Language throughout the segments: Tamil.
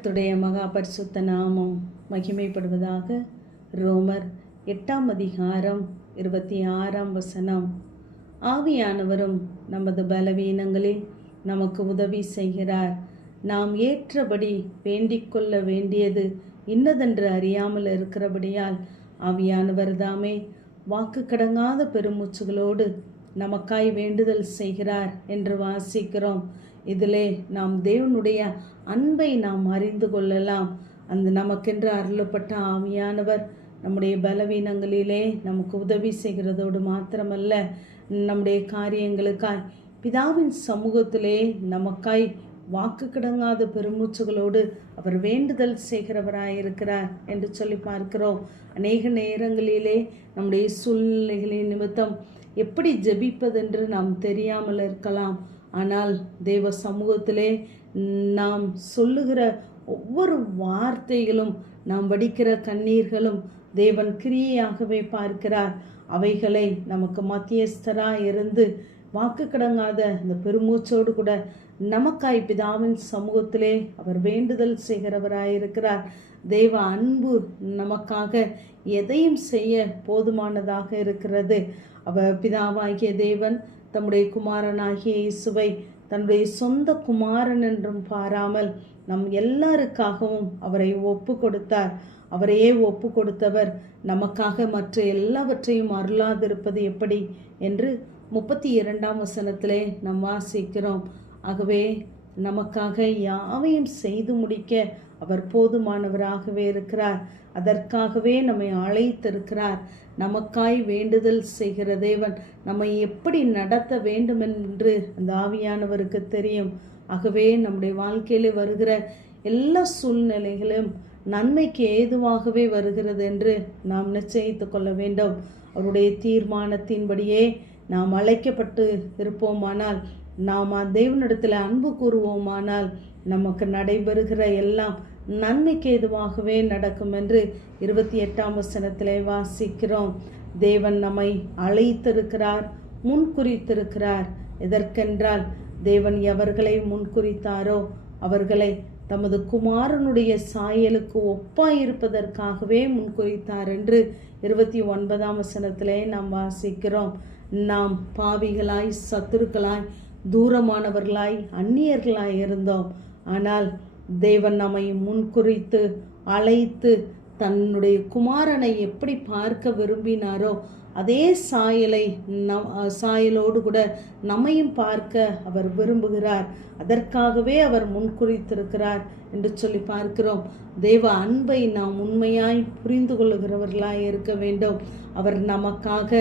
கர்த்துடைய மகா பரிசுத்த நாமம் மகிமைப்படுவதாக ரோமர் எட்டாம் அதிகாரம் இருபத்தி ஆறாம் வசனம். ஆவியானவரும் நமது பலவீனங்களில் நமக்கு உதவி செய்கிறார். நாம் ஏற்றபடி வேண்டிக் கொள்ள வேண்டியது இன்னதென்று அறியாமல் இருக்கிறபடியால் ஆவியானவர் தாமே வாக்கு கடங்காத பெருமூச்சுகளோடு நமக்காய் வேண்டுதல் செய்கிறார் என்று வாசிக்கிறோம். இதிலே நாம் தேவனுடைய அன்பை நாம் அறிந்து கொள்ளலாம். அந்த நமக்கென்று அருளப்பட்ட ஆவியானவர் நம்முடைய பலவீனங்களிலே நமக்கு உதவி செய்கிறதோடு மாத்திரமல்ல நம்முடைய காரியங்களுக்காய் பிதாவின் சமூகத்திலே நமக்காய் வாக்கு கிடங்காத பெருமூச்சுகளோடு அவர் வேண்டுதல் செய்கிறவராயிருக்கிறார் என்று சொல்லி பார்க்கிறோம். அநேக நேரங்களிலே நம்முடைய சூழ்நிலைகளின் நிமித்தம் எப்படி ஜெபிப்பதென்று நாம் தெரியாமல் இருக்கலாம். ஆனால் தேவ சமூகத்திலே நாம் சொல்லுகிற ஒவ்வொரு வார்த்தைகளும் நாம் வடிக்கிற கண்ணீர்களும் தேவன் கிரியையாகவே பார்க்கிறார். அவைகளை நமக்கு மத்தியஸ்தராக இருந்து வாக்கு கடங்காத இந்த பெருமூச்சோடு கூட நமக்காய் பிதாவின் சமூகத்திலே அவர் வேண்டுதல் செய்கிறவராயிருக்கிறார் தேவ அன்பு நமக்காக எதையும் செய்ய போதுமானதாக இருக்கிறது. அவர் பிதாவாகிய தேவன் தம்முடைய குமாரனாகிய இயேசுவை தன்னுடைய சொந்த குமாரன் என்றும் பாராமல் நம் எல்லாருக்காகவும் அவரை ஒப்பு கொடுத்தார் அவரையே ஒப்பு கொடுத்தவர் நமக்காக மற்ற எல்லாவற்றையும் அருளாதிருப்பது எப்படி? என்று முப்பத்தி இரண்டாம் வசனத்திலே நாம் வாசிக்கிறோம். ஆகவே நமக்காக யாவையும் செய்து முடிக்க அவர் போதுமானவராகவே இருக்கிறார். அதற்காகவே நம்மை அழைத்திருக்கிறார். நமக்காய் வேண்டுதல் செய்கிற தேவன் நம்மை எப்படி நடத்த வேண்டும் என்று அந்த ஆவியானவருக்கு தெரியும். ஆகவே நம்முடைய வாழ்க்கையில் வருகிற எல்லா சூழ்நிலைகளும் நன்மைக்கு ஏதுவாகவே வருகிறது என்று நாம் நிச்சயித்து கொள்ள வேண்டும். அவருடைய தீர்மானத்தின்படியே நாம் அழைக்கப்பட்டு இருப்போமானால் நாம் தேவனிடத்தில் அன்பு கூறுவோமானால் நமக்கு நடைபெறுகிற எல்லாம் நன்மைக்கு எதுவாகவே நடக்கும் என்று இருபத்தி எட்டாம் வசனத்திலே வாசிக்கிறோம். தேவன் நம்மை அழைத்திருக்கிறார் முன்குறித்திருக்கிறார். எதற்கென்றால் தேவன் எவர்களை முன்குறித்தாரோ அவர்களை தமது குமாரனுடைய சாயலுக்கு ஒப்பாயிருப்பதற்காகவே முன்குறித்தார் என்று இருபத்தி ஒன்பதாம் வசனத்திலே நாம் வாசிக்கிறோம். நாம் பாவிகளாய் சத்துருக்களாய் தூரமானவர்களாய் அந்நியர்களாய் இருந்தோம். ஆனால் தேவன் நம்மை முன்குறித்து அழைத்து தன்னுடைய குமாரனை எப்படி பார்க்க விரும்பினாரோ அதே சாயலை நம் சாயலோடு கூட நம்மையும் பார்க்க அவர் விரும்புகிறார். அதற்காகவே அவர் முன்குறித்திருக்கிறார் என்று சொல்லி பார்க்கிறோம். தேவ அன்பை நாம் உண்மையாய் புரிந்து கொள்ளுகிறவர்களாய் இருக்க வேண்டும். அவர் நமக்காக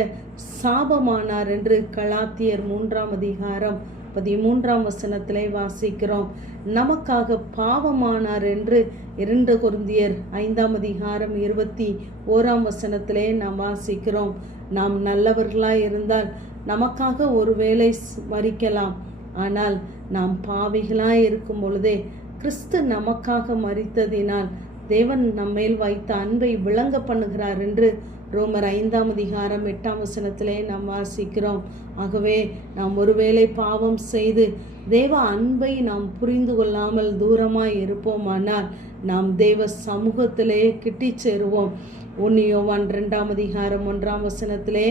சாபமானார் என்று கலாத்தியர் மூன்றாம் அதிகாரம் பதிமூன்றாம் வசனத்திலே வாசிக்கிறோம். நமக்காக பாவமானார் என்று இரண்டு குருந்தியர் ஐந்தாம் அதிகாரம் இருபத்தி ஓராம் வசனத்திலே நாம் வாசிக்கிறோம். நாம் நல்லவர்களாய் இருந்தால் நமக்காக ஒருவேளை மறிக்கலாம். ஆனால் நாம் பாவிகளாய் இருக்கும் பொழுதே கிறிஸ்து நமக்காக மறித்ததினால் தேவன் நம்மேல் வைத்த அன்பை விளங்க பண்ணுகிறார் என்று ரோமர் ஐந்தாம் அதிகாரம் எட்டாம் வசனத்திலே நாம் வாசிக்கிறோம். ஆகவே நாம் ஒருவேளை பாவம் செய்து தேவ அன்பை நாம் புரிந்து கொள்ளாமல் தூரமாய் இருப்போமானால் நாம் தேவ சமூகத்திலே கிட்டி சேருவோம். ஒன்னியோவான் ரெண்டாம் அதிகாரம் ஒன்றாம் வசனத்திலே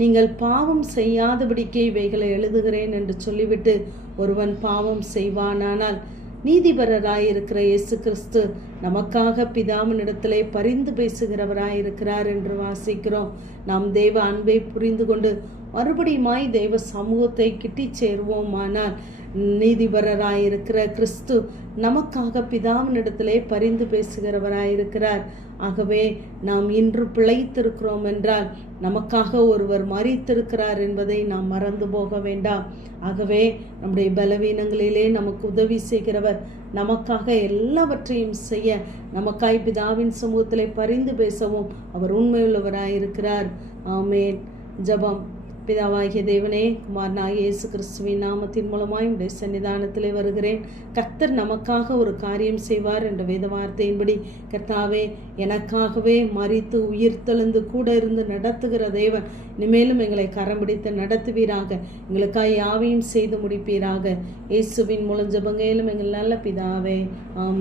நீங்கள் பாவம் செய்யாதபடிக்கு இவைகளை எழுதுகிறேன் என்று சொல்லிவிட்டு ஒருவன் பாவம் செய்வானானால் நீதிபரராயிருக்கிற இயேசு கிறிஸ்து நமக்காக பிதாமனிடத்திலே பரிந்து பேசுகிறவராயிருக்கிறார் என்று வாசிக்கிறோம். நாம் தேவ அன்பை புரிந்து கொண்டு மறுபடியுமாய் தெய்வ சமூகத்தை கிட்டி சேருவோமானால் நீதிபரராயிருக்கிற கிறிஸ்து நமக்காக பிதாவினிடத்திலே பரிந்து பேசுகிறவராயிருக்கிறார். ஆகவே நாம் இன்று பிழைத்திருக்கிறோம் என்றால் நமக்காக ஒருவர் மறித்திருக்கிறார் என்பதை நாம் மறந்து போக வேண்டாம். ஆகவே நம்முடைய பலவீனங்களிலே நமக்கு உதவி செய்கிறவர் நமக்காக எல்லாவற்றையும் செய்ய நமக்காய் பிதாவின் சமூகத்திலே பரிந்து பேசவும் அவர் உண்மையுள்ளவராயிருக்கிறார். ஆமேன். ஜபம். பிதாவாகிய தேவனே குமாரனாக இயேசு கிறிஸ்துவின் நாமத்தின் மூலமாய் உடைய சன்னிதானத்திலே வருகிறேன். கர்த்தர் நமக்காக ஒரு காரியம் செய்வார் என்ற வேத வார்த்தையின்படி கர்த்தாவே எனக்காகவே மறித்து உயிர் தெழுந்து கூட இருந்து நடத்துகிற தேவன் இனிமேலும் எங்களை கரம் பிடித்து நடத்துவீராக. எங்களுக்காக யாவையும் செய்து முடிப்பீராக. இயேசுவின் மூலம் ஜபங்கையிலும் எங்கள் நல்ல பிதாவே ஆம்